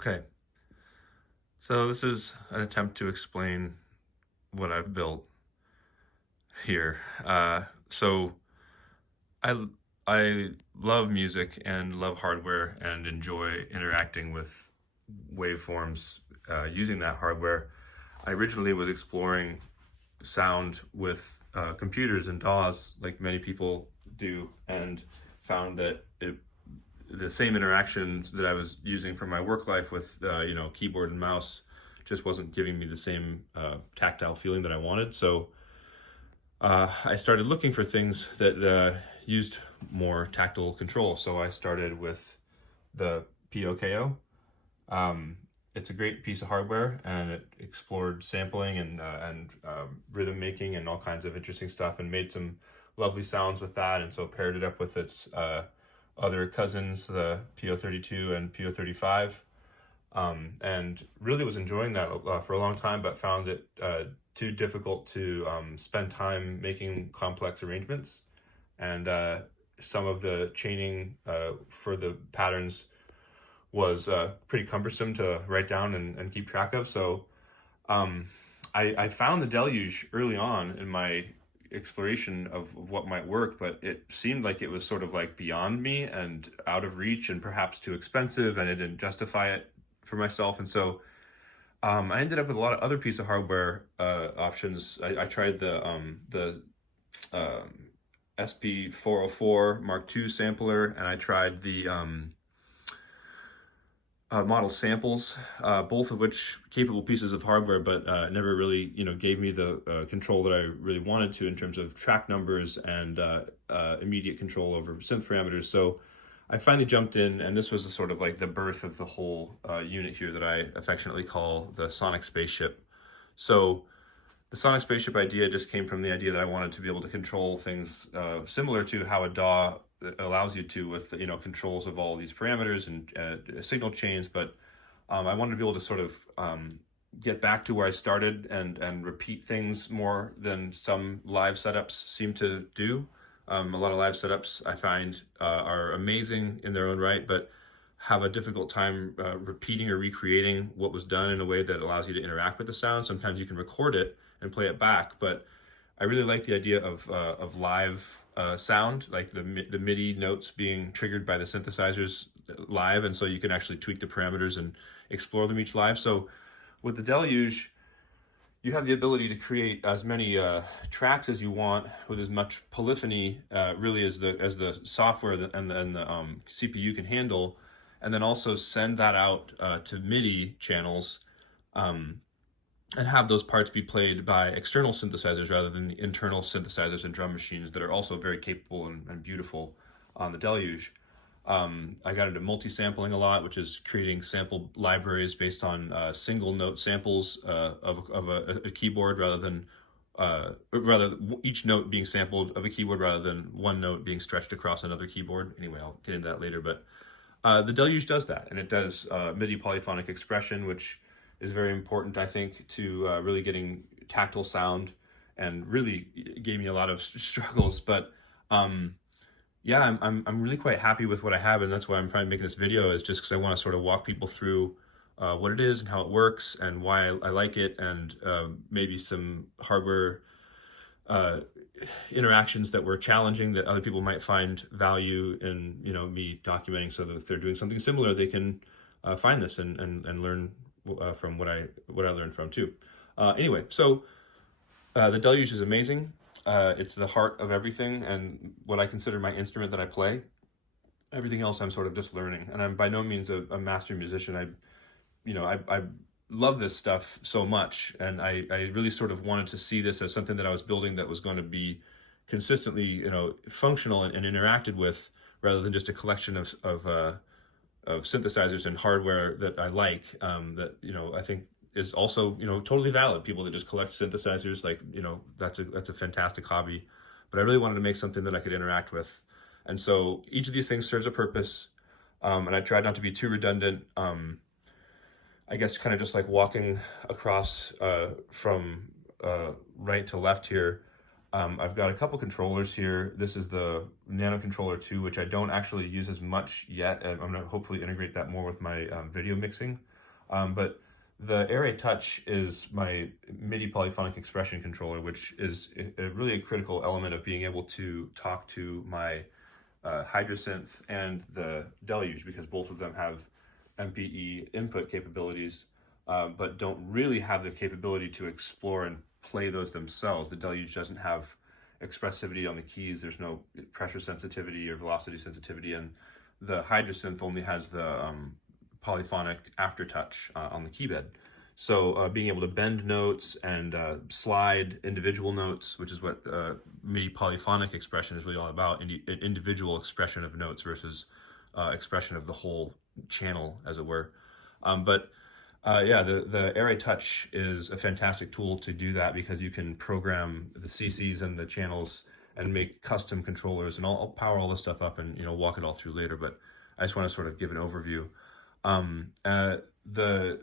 Okay, so this is an attempt to explain what I've built here. So I I love music and love hardware and enjoy interacting with waveforms using that hardware. I originally was exploring sound with computers and DAWs, like many people do, and found that the same interactions that I was using for my work life with keyboard and mouse just wasn't giving me the same tactile feeling that I wanted. So I started looking for things that used more tactile control. So I started with the POKO. It's a great piece of hardware, and it explored sampling and rhythm making and all kinds of interesting stuff, and made some lovely sounds with that. And so paired it up with its other cousins, the PO32 and PO35, and really was enjoying that for a long time, but found it too difficult to spend time making complex arrangements. And some of the chaining for the patterns was pretty cumbersome to write down and keep track of. So I found the Deluge early on in my exploration of what might work, but it seemed like it was sort of like beyond me and out of reach and perhaps too expensive, and it didn't justify it for myself. And so I ended up with a lot of other piece of hardware options. I tried the SP404 Mark II sampler, and I tried the model samples, both of which capable pieces of hardware, but never really, gave me the control that I really wanted to in terms of track numbers and immediate control over synth parameters. So I finally jumped in, and this was the sort of like the birth of the whole unit here that I affectionately call the Sonic Spaceship. So the Sonic Spaceship idea just came from the idea that I wanted to be able to control things similar to how a DAW allows you to, with controls of all these parameters and signal chains. But I wanted to be able to sort of get back to where I started and repeat things more than some live setups seem to do. A lot of live setups I find are amazing in their own right, but have a difficult time repeating or recreating what was done in a way that allows you to interact with the sound. Sometimes you can record it and play it back, but I really like the idea of live sound, like the MIDI notes being triggered by the synthesizers live, and so you can actually tweak the parameters and explore them each live. So with the Deluge, you have the ability to create as many tracks as you want with as much polyphony, really, as the software and the CPU can handle, and then also send that out to MIDI channels. And have those parts be played by external synthesizers rather than the internal synthesizers and drum machines that are also very capable and beautiful on the Deluge. I got into multi-sampling a lot, which is creating sample libraries based on single note samples of a keyboard rather than each note being sampled of a keyboard rather than one note being stretched across another keyboard. Anyway, I'll get into that later, but the Deluge does that, and it does MIDI polyphonic expression, which is very important, I think, to really getting tactile sound, and really gave me a lot of struggles. But yeah, I'm really quite happy with what I have, and that's why I'm probably making this video, is just because I want to sort of walk people through what it is and how it works and why I like it, and maybe some hardware interactions that were challenging that other people might find value in, me documenting, so that if they're doing something similar, they can find this and learn from what I learned from too. Anyway, so the Deluge is amazing. It's the heart of everything, and what I consider my instrument that I play. Everything else I'm sort of just learning, and I'm by no means a master musician. I love this stuff so much, and I really sort of wanted to see this as something that I was building that was going to be consistently, functional and interacted with, rather than just a collection of synthesizers and hardware that I like, that, I think is also, totally valid. People that just collect synthesizers, like, that's a fantastic hobby. But I really wanted to make something that I could interact with. And so each of these things serves a purpose. And I tried not to be too redundant. I guess kind of just like walking across from right to left here. I've got a couple controllers here. This is the Nano Controller 2, which I don't actually use as much yet. I'm going to hopefully integrate that more with my video mixing. But the Array Touch is my MIDI polyphonic expression controller, which is really a critical element of being able to talk to my Hydrosynth and the Deluge, because both of them have MPE input capabilities, but don't really have the capability to explore and play those themselves. The Deluge doesn't have expressivity on the keys. There's no pressure sensitivity or velocity sensitivity, and the Hydrosynth only has the polyphonic aftertouch on the keyboard. So being able to bend notes and slide individual notes, which is what MIDI polyphonic expression is really all about, individual expression of notes versus expression of the whole channel, as it were. Yeah, the Array Touch is a fantastic tool to do that, because you can program the CCs and the channels and make custom controllers, and I'll power all this stuff up and walk it all through later, but I just want to sort of give an overview. The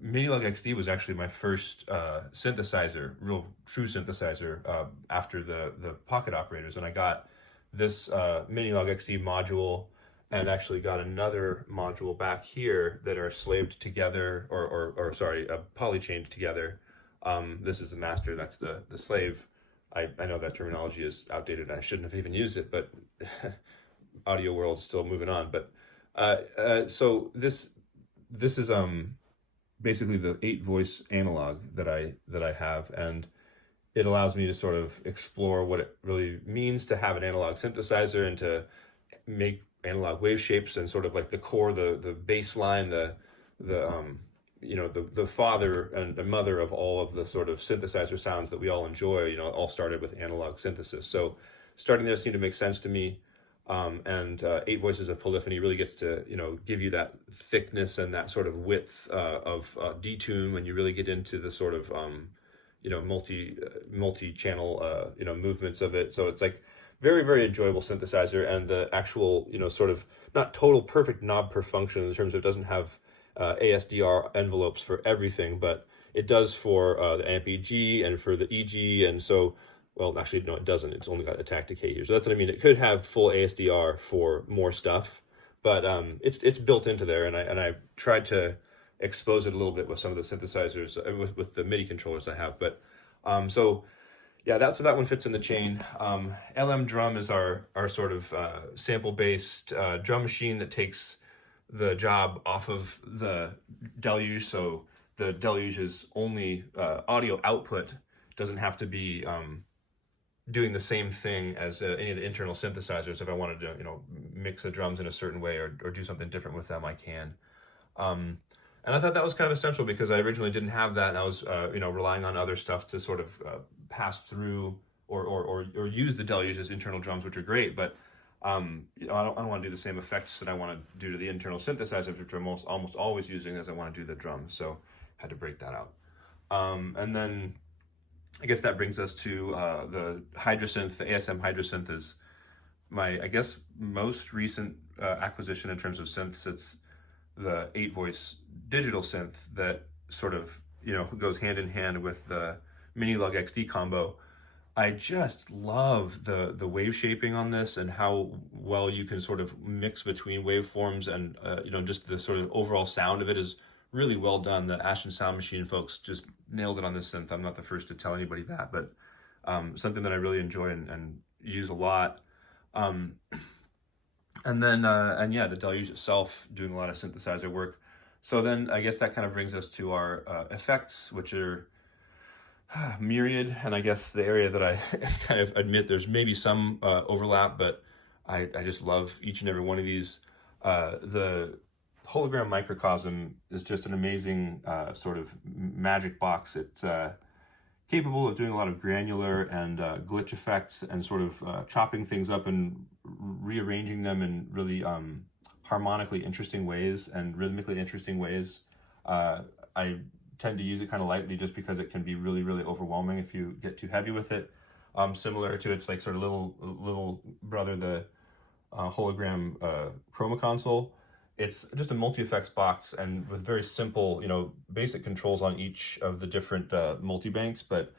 Minilog XD was actually my first synthesizer, real true synthesizer, after the Pocket operators, and I got this Minilog XD module, and actually got another module back here that are slaved together, or sorry, polychained together. This is the master, that's the slave. I know that terminology is outdated and I shouldn't have even used it, but audio world is still moving on. But so this is basically the 8-voice analog that I have, and it allows me to sort of explore what it really means to have an analog synthesizer and to make analog wave shapes, and sort of like the core, the baseline, the father and the mother of all of the sort of synthesizer sounds that we all enjoy. It all started with analog synthesis. So starting there seemed to make sense to me. And 8 Voices of Polyphony really gets to give you that thickness and that sort of width of detune when you really get into the sort of multi-channel movements of it. So it's like very, very enjoyable synthesizer, and the actual sort of not total perfect knob per function in terms of it doesn't have ASDR envelopes for everything, but it does for the amp EG and for the EG, and so, well, actually, no, it doesn't. It's only got attack decay here. So that's what I mean. It could have full ASDR for more stuff, but it's built into there, and I tried to expose it a little bit with some of the synthesizers, with the MIDI controllers I have. But so yeah, that one fits in the chain. LM Drum is our sort of sample-based drum machine that takes the job off of the Deluge. So the Deluge's only audio output doesn't have to be doing the same thing as any of the internal synthesizers. If I wanted to, mix the drums in a certain way or do something different with them, I can. And I thought that was kind of essential, because I originally didn't have that, and I was, relying on other stuff to sort of pass through or use the Deluge's internal drums, which are great, but I don't want to do the same effects that I want to do to the internal synthesizers, which I'm almost always using, as I want to do the drums. So I had to break that out. And then I guess that brings us to the Hydrosynth. The ASM Hydrosynth is my, I guess, most recent acquisition in terms of synths. It's the 8-voice digital synth that sort of, goes hand in hand with the Minilog XD combo. I just love the wave shaping on this, and how well you can sort of mix between waveforms, and just the sort of overall sound of it is really well done. The Ashton Sound Machine folks just nailed it on this synth. I'm not the first to tell anybody that, but something that I really enjoy and use a lot. And yeah, the Deluge itself doing a lot of synthesizer work. So then I guess that kind of brings us to our effects, which are myriad, and I guess the area that I kind of admit there's maybe some overlap, but I just love each and every one of these. The Hologram Microcosm is just an amazing sort of magic box. It's capable of doing a lot of granular and glitch effects, and sort of chopping things up and rearranging them in really harmonically interesting ways and rhythmically interesting ways. I tend to use it kind of lightly, just because it can be really, really overwhelming if you get too heavy with it. Similar to its like sort of little brother, the Hologram Chroma Console. It's just a multi-effects box, and with very simple, basic controls on each of the different multi-banks, but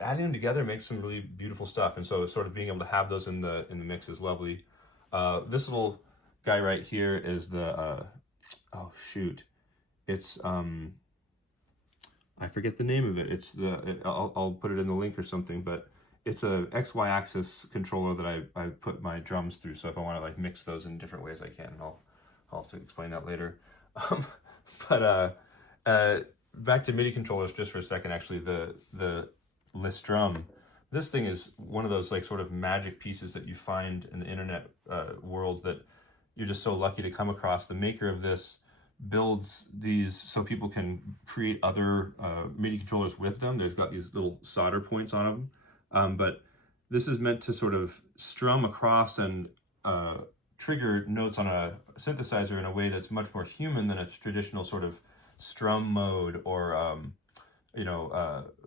adding them together makes some really beautiful stuff. And so sort of being able to have those in the mix is lovely. This little guy right here is the, oh shoot, it's, I forget the name of it. It's I'll put it in the link or something, but it's a XY axis controller that I put my drums through. So if I want to like mix those in different ways, I can. And I'll have to explain that later. But back to MIDI controllers just for a second. Actually, the List drum. This thing is one of those like sort of magic pieces that you find in the internet worlds that you're just so lucky to come across. The maker of this builds these so people can create other MIDI controllers with them. There's got these little solder points on them. But this is meant to sort of strum across and trigger notes on a synthesizer in a way that's much more human than a traditional sort of strum mode or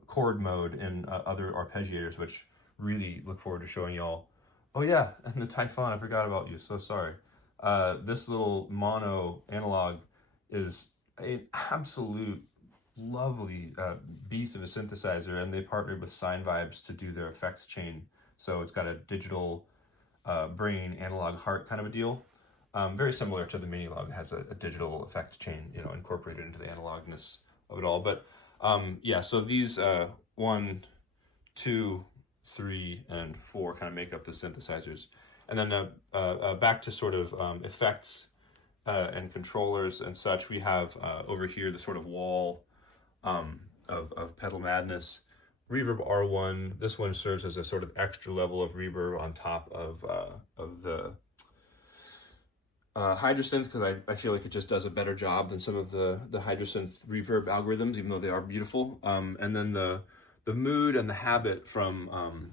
chord mode in other arpeggiators, which really look forward to showing y'all. Oh yeah, and the Typhon, I forgot about you, so sorry. This little mono analog is an absolute lovely beast of a synthesizer, and they partnered with Sine Vibes to do their effects chain. So it's got a digital brain analog heart kind of a deal. Very similar to the Minilog. It has a digital effects chain, incorporated into the analogness of it all. But yeah, so these 1, 2, 3, and 4 kind of make up the synthesizers. And then back to sort of effects and controllers and such, we have over here the sort of wall of Pedal Madness. Reverb R1, this one serves as a sort of extra level of reverb on top of the Hydrasynth, because I feel like it just does a better job than some of the Hydrasynth reverb algorithms, even though they are beautiful. And then the Mood and the Habit from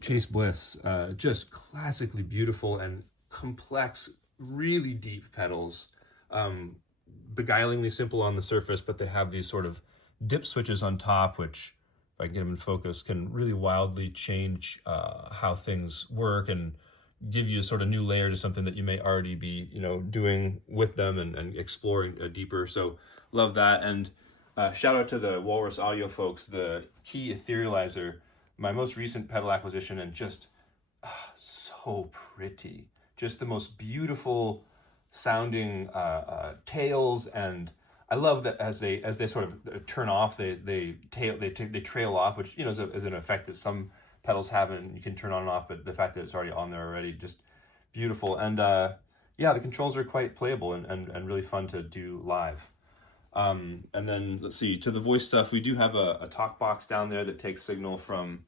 Chase Bliss, just classically beautiful and complex, really deep pedals, beguilingly simple on the surface, but they have these sort of dip switches on top, which, if I can get them in focus, can really wildly change how things work and give you a sort of new layer to something that you may already be, doing with them and exploring deeper. So love that. And shout out to the Walrus Audio folks, the Key Etherealizer, my most recent pedal acquisition, and just so pretty. Just the most beautiful sounding tails, and I love that as they sort of turn off, they trail off, which is an effect that some pedals have, and you can turn on and off. But the fact that it's already on there already, just beautiful. And yeah, the controls are quite playable and really fun to do live. And then let's see, to the voice stuff, we do have a talk box down there that takes signal from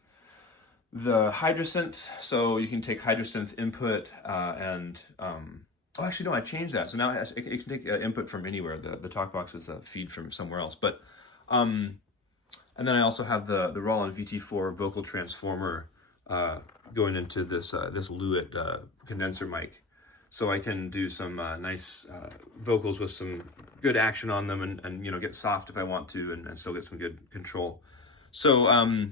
the Hydrasynth, so you can take Hydrasynth input and oh, actually no, I changed that. So now it can take input from anywhere. The talk box is a feed from somewhere else. But and then I also have the Roland VT4 vocal transformer going into this Lewitt condenser mic, so I can do some nice vocals with some good action on them, and get soft if I want to, and still get some good control. So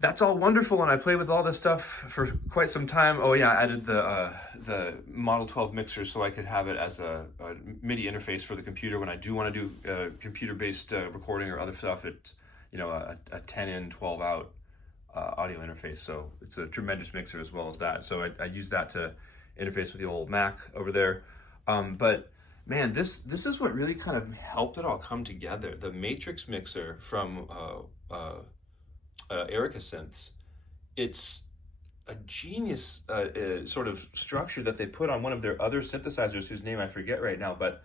that's all wonderful, and I played with all this stuff for quite some time. Oh yeah, I added the Model 12 mixer so I could have it as a MIDI interface for the computer when I do want to do computer-based recording or other stuff. It's a 10 in, 12 out audio interface, so it's a tremendous mixer as well as that. So I use that to interface with the old Mac over there. But man, this is what really kind of helped it all come together. The Matrix mixer from Erica Synths. It's a genius sort of structure that they put on one of their other synthesizers, whose name I forget right now, but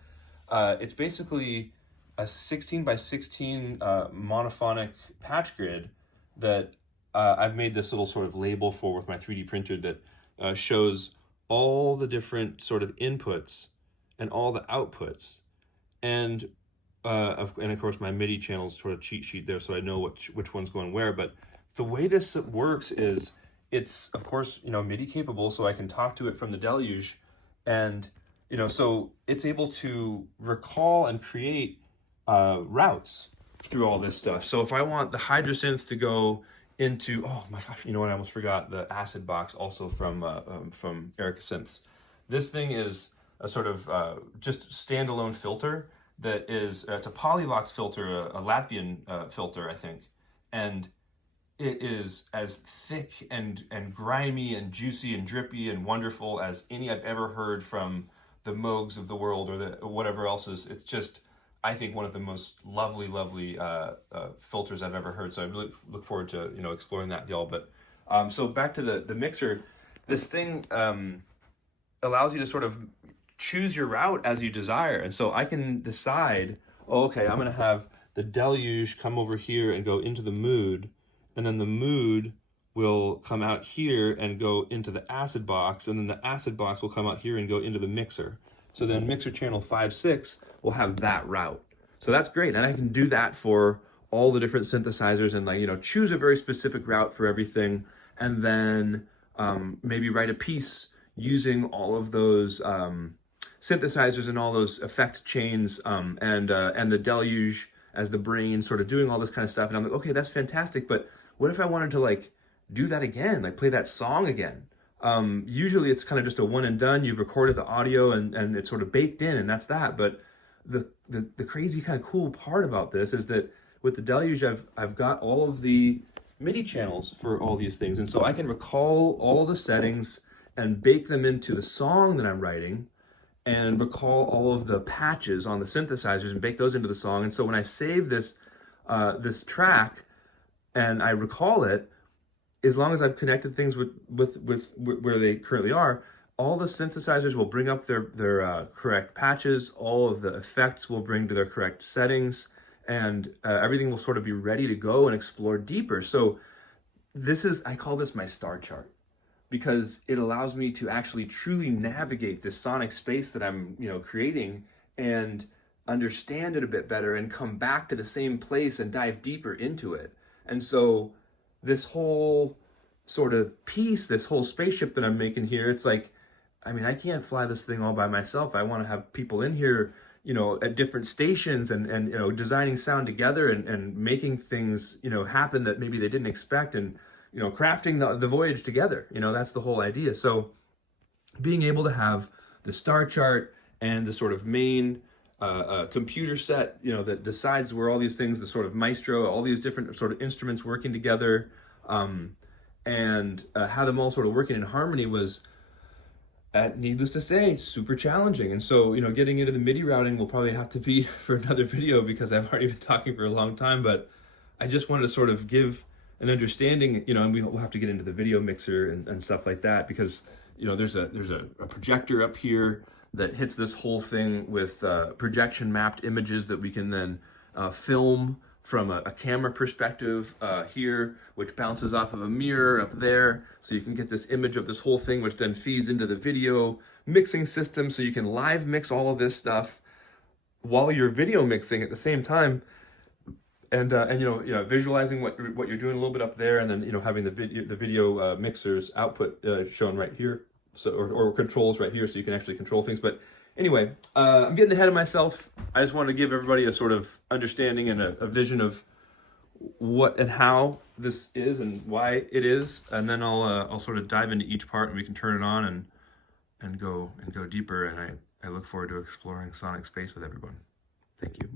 it's basically a 16 by 16 monophonic patch grid that I've made this little sort of label for with my 3D printer that shows all the different sort of inputs and all the outputs, and of course my MIDI channels sort of cheat sheet there, so I know which one's going where. But the way this works is it's of course MIDI capable, so I can talk to it from the Deluge, and so it's able to recall and create routes through all this stuff. So if I want the Hydrasynth to go into, oh my gosh, you know what, I almost forgot the Acid Box, also from Erica Synths. This thing is a sort of just standalone filter that is, it's a Polyvox filter, a Latvian filter, I think. and it is as thick and grimy and juicy and drippy and wonderful as any I've ever heard from the Moogs of the world or whatever else is. It's just, I think, one of the most lovely filters I've ever heard. So I really look forward to exploring that with y'all. But so back to the mixer, this thing allows you to sort of choose your route as you desire, and so I can decide, oh, okay, I'm gonna have the Deluge come over here and go into the mood, and then the mood will come out here and go into the acid box, and then the acid box will come out here and go into the mixer. So then mixer channel 5, 6 will have that route. So that's great, and I can do that for all the different synthesizers and choose a very specific route for everything, and then maybe write a piece using all of those synthesizers and all those effect chains and the Deluge as the brain, sort of doing all this kind of stuff. And I'm like, okay, that's fantastic, but what if I wanted to do that again, play that song again? Usually it's kind of just a one and done. You've recorded the audio and it's sort of baked in, and that's that. But the crazy kind of cool part about this is that with the Deluge, I've got all of the MIDI channels for all these things, and so I can recall all the settings and bake them into the song that I'm writing, and recall all of the patches on the synthesizers and bake those into the song. And so when I save this this track and I recall it, as long as I've connected things with where they currently are, all the synthesizers will bring up their correct patches, all of the effects will bring to their correct settings, and everything will sort of be ready to go and explore deeper. So I call this my star chart, because it allows me to actually truly navigate this sonic space that I'm creating and understand it a bit better and come back to the same place and dive deeper into it. And so this whole sort of piece, this whole spaceship that I'm making here, it's like, I mean, I can't fly this thing all by myself. I want to have people in here, at different stations and designing sound together and making things, happen that maybe they didn't expect, and, crafting the voyage together. That's the whole idea. So being able to have the star chart and the sort of main computer set, that decides where all these things, the sort of maestro, all these different sort of instruments working together, and how them all sort of working in harmony was, needless to say, super challenging. And so, getting into the MIDI routing will probably have to be for another video, because I've already been talking for a long time, but I just wanted to sort of give an understanding, and we'll have to get into the video mixer and stuff like that, because, there's a projector up here that hits this whole thing with projection mapped images that we can then film from a camera perspective here, which bounces off of a mirror up there. So you can get this image of this whole thing, which then feeds into the video mixing system. So you can live mix all of this stuff while you're video mixing at the same time. And visualizing what you're doing a little bit up there, and then having the video mixer's output shown right here, so or controls right here, so you can actually control things. But anyway, I'm getting ahead of myself. I just wanted to give everybody a sort of understanding and a vision of what and how this is and why it is, and then I'll sort of dive into each part, and we can turn it on and go deeper. And I look forward to exploring sonic space with everyone. Thank you.